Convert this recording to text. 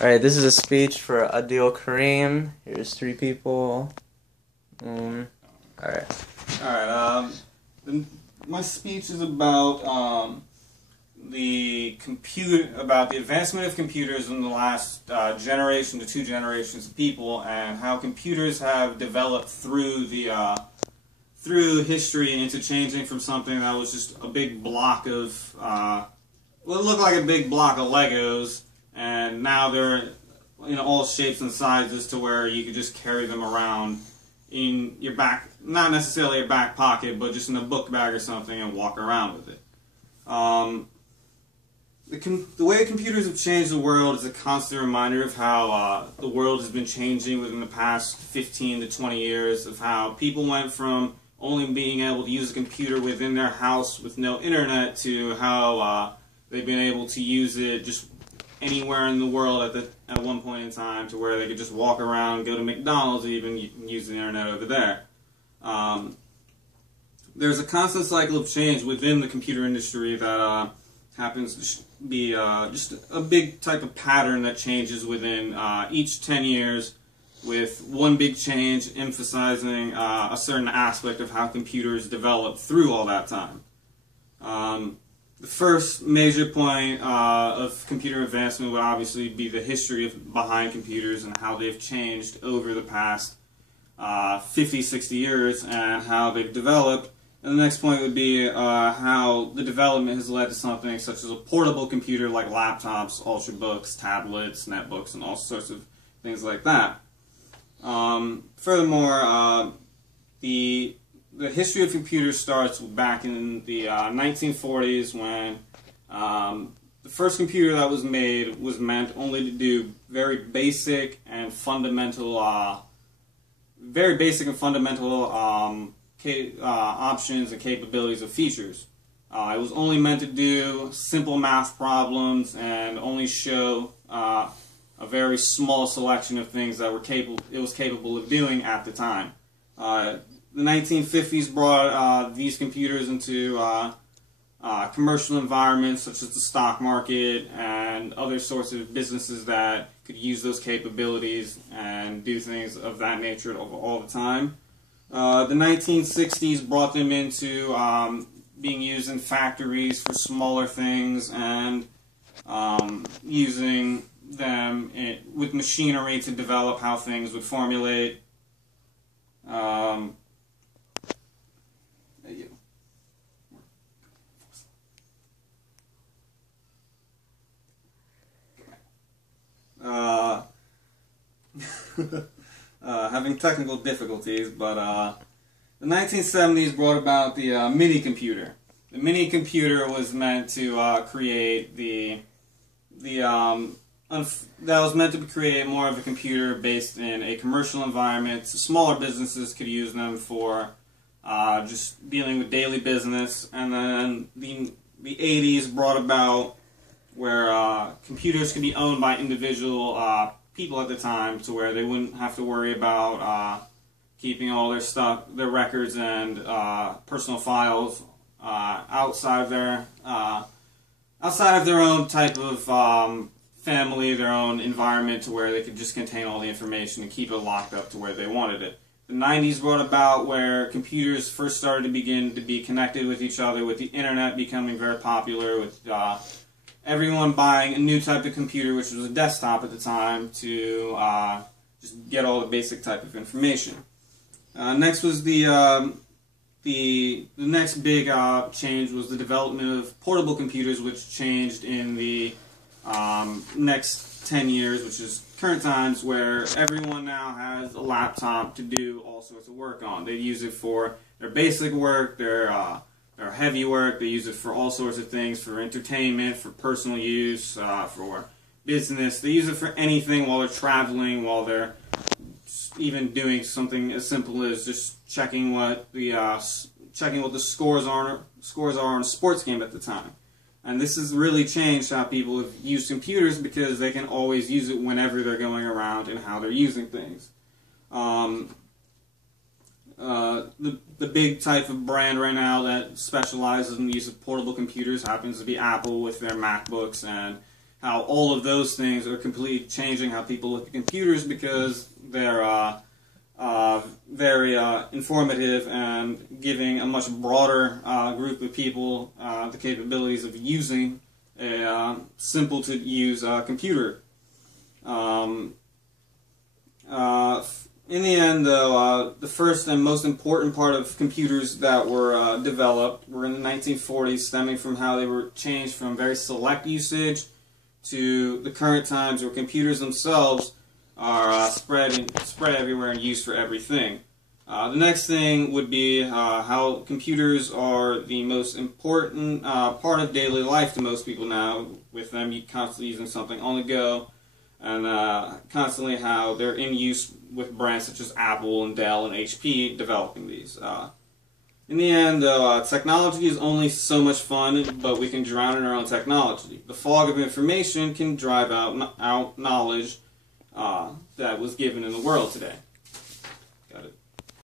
Alright, this is a speech for Adil Kareem. Here's three people. Alright. Alright, my speech is about the advancement of computers in the last generation to two generations of people, and how computers have developed through history into changing from something that was just a big block of well, it looked like a big block of Legos, and now they're in all shapes and sizes to where you could just carry them around in your back, not necessarily your back pocket, but just in a book bag or something, and walk around with it. The way computers have changed the world is a constant reminder of how the world has been changing within the past 15 to 20 years, of how people went from only being able to use a computer within their house with no internet to how they've been able to use it just anywhere in the world at one point in time, to where they could just walk around, go to McDonald's, even use the internet over there. There's a constant cycle of change within the computer industry that happens to be just a big type of pattern that changes within each 10 years, with one big change emphasizing a certain aspect of how computers develop through all that time. The first major point of computer advancement would obviously be the history behind computers and how they've changed over the past 50, 60 years, and how they've developed. And the next point would be how the development has led to something such as a portable computer like laptops, ultrabooks, tablets, netbooks, and all sorts of things like that. Furthermore, the history of computers starts back in the 1940s, when the first computer that was made was meant only to do very basic and fundamental options and capabilities of features. It was only meant to do simple math problems and only show a very small selection of things that it was capable of doing at the time. The 1950s brought these computers into commercial environments such as the stock market and other sorts of businesses that could use those capabilities and do things of that nature all the time. The 1960s brought them into being used in factories for smaller things, and using them with machinery to develop how things would formulate. Having technical difficulties, but the 1970s brought about the mini computer. The mini computer was meant to create create more of a computer based in a commercial environment. So smaller businesses could use them for just dealing with daily business. And then the 80s brought about where computers could be owned by individual people at the time, to where they wouldn't have to worry about keeping all their stuff, their records and personal files outside of their own type of family, their own environment, to where they could just contain all the information and keep it locked up to where they wanted it. The 90s brought about where computers first started to begin to be connected with each other, with the internet becoming very popular, with everyone buying a new type of computer, which was a desktop at the time, to just get all the basic type of information. Next was the next big change was the development of portable computers, which changed in the next 10 years, which is current times, where everyone now has a laptop to do all sorts of work on. They use it for their basic work, their heavy work. They use it for all sorts of things, for entertainment, for personal use, for business. They use it for anything while they're traveling, while they're even doing something as simple as just checking what the scores are on a sports game at the time. And this has really changed how people have used computers, because they can always use it whenever they're going around and how they're using things. The big type of brand right now that specializes in the use of portable computers happens to be Apple, with their MacBooks, and how all of those things are completely changing how people look at computers because they're very informative and giving a much broader group of people the capabilities of using a simple-to-use computer. In the end, though, the first and most important part of computers that were developed were in the 1940s, stemming from how they were changed from very select usage to the current times where computers themselves are spread everywhere and used for everything. The next thing would be how computers are the most important part of daily life to most people now, with them constantly using something on the go, and constantly how they're in use with brands such as Apple and Dell and HP developing these. In the end, though, technology is only so much fun, but we can drown in our own technology. The fog of information can drive out knowledge that was given in the world today.